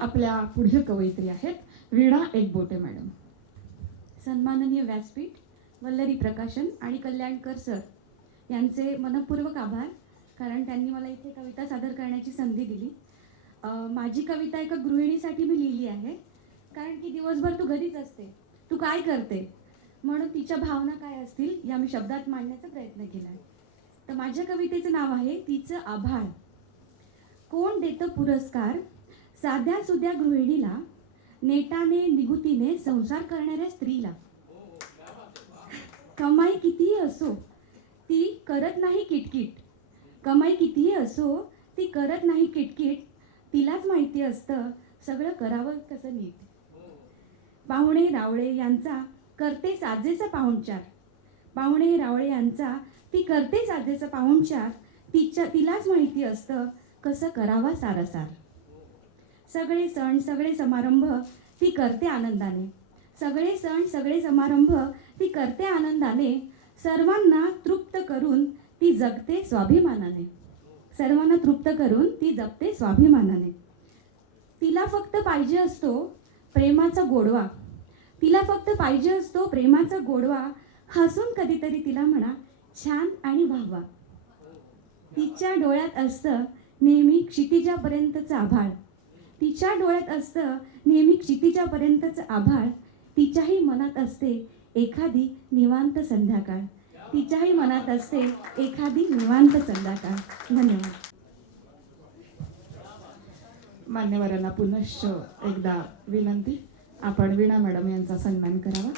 आपल्या पुढील कवयित्री आहेत. वीणा एकबोटे मॅडम. सन्माननीय व्यासपीठ वल्लरी प्रकाशन आणि कल्याणकर सर यांचे मनपूर्वक आभार कारण त्यांनी मला इथे कविता सादर करण्याची संधी दिली. माझी कविता एका गृहिणीसाठी मी लिहिली आहे कारण की दिवसभर तू घरीच असते तू काय करते म्हणून तिच्या भावना काय असतील या मी शब्दात मांडण्याचा प्रयत्न केला आहे तर माझ्या कवितेचं नाव आहे तिचं आभाळ कोण देतं पुरस्कार साध्या सुध्या गृहिणीला नेटाने निगुतीने संसार करणाऱ्या स्त्रीला. कमाई कितीही असो ती करत नाही किटकिट. कमाई कितीही असो ती करत नाही किटकिट. तिलाच माहिती असतं सगळं करावं कसं नीट. पाहुणे रावळे यांचा करते साजेचा पाहुणचार. पाहुणे रावळे यांचा ती करते साजेचा पाहुणचार. तिच्या तिलाच माहिती असतं कसं करावा सारासार. सगळे सण सगळे समारंभ ती करते आनंदाने. सगळे सण सगळे समारंभ ती करते आनंदाने. सर्वांना तृप्त करून ती जगते स्वाभिमानाने. सर्वांना तृप्त करून ती जगते स्वाभिमानाने. तिला फक्त पाहिजे असतो प्रेमाचा गोडवा. तिला फक्त पाहिजे असतो प्रेमाचा गोडवा हसून कधीतरी तिला म्हणा छान आणि व्हावा. तिच्या डोळ्यात असतं नेहमी क्षितिजापर्यंतचं आभाळ. तिच्या डोळ्यात असतं नेहमी क्षितिजापर्यंतचं आभाळ. तिच्याही मनात असते एखादी निवांत संध्याकाळ. तिच्याही मनात असते एखादी निवांत संध्याकाळ. धन्यवाद. मान्यवरांना पुनश्च एकदा विनंती. आपण वीणा मॅडम यांचा सन्मान करावा.